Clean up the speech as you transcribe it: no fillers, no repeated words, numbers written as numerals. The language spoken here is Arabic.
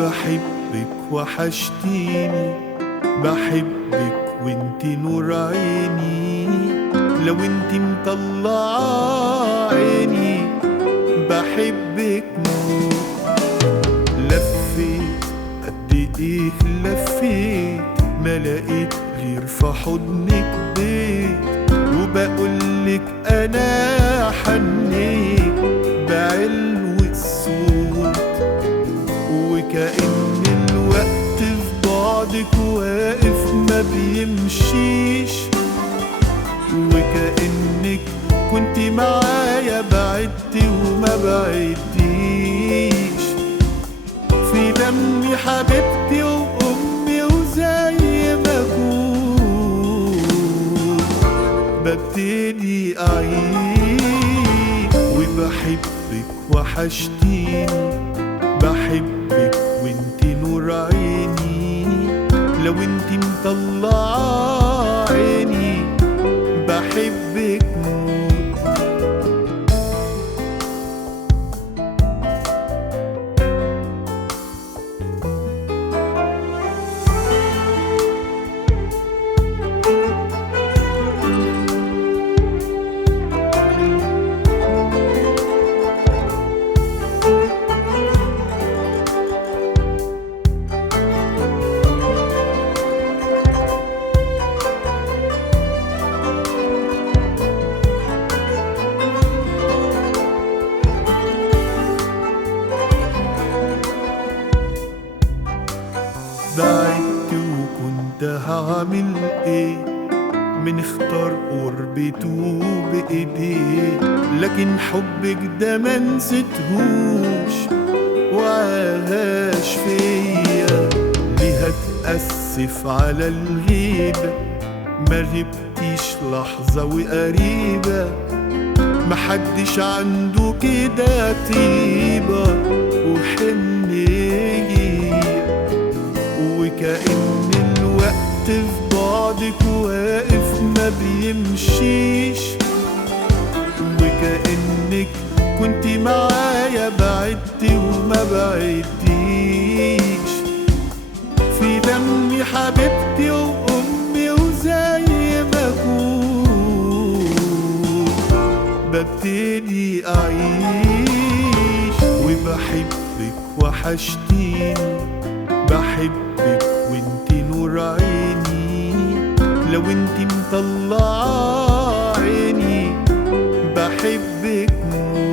بحبك وحشتيني، بحبك وانت نور عيني، لو انت مطلعة عيني بحبك موت. لفيت قد ايه لفيت، ما لقيت غير في حضنك بيت، وبقولك انا حنيت بعلو الصوت، وكأن الوقت في بعدك واقف ما بيمشيش، وكأنك كنت معايا بعدتي وما بعدتيش، في دمي حبيبتي وأمي وزي ما أكون ببتدي أعيش. وبحبك وحشتيني، بحبك وانت نور عيني، لو انت مطلعة عيني بحبك موت. بعدت وكنت هعمل ايه، من اختار قربته بايديه، لكن حبك ده ما نسيتهوش وعاش فيا. ليه هتأسف على الغيبة، ما غبتيش لحظة وقريبة، محدش عنده كده طيبة وحنية، وكأن الوقت في بعدك واقف ما بيمشيش، وكأنك كنت معايا بعدتي وما بعدتيش، في دمي حبيبتي وأمي وزي ما أكون ببتدي أعيش. وبحبك وحشتيني، بحبك وانت نور عيني، لو انت مطلعة عيني بحبك موت.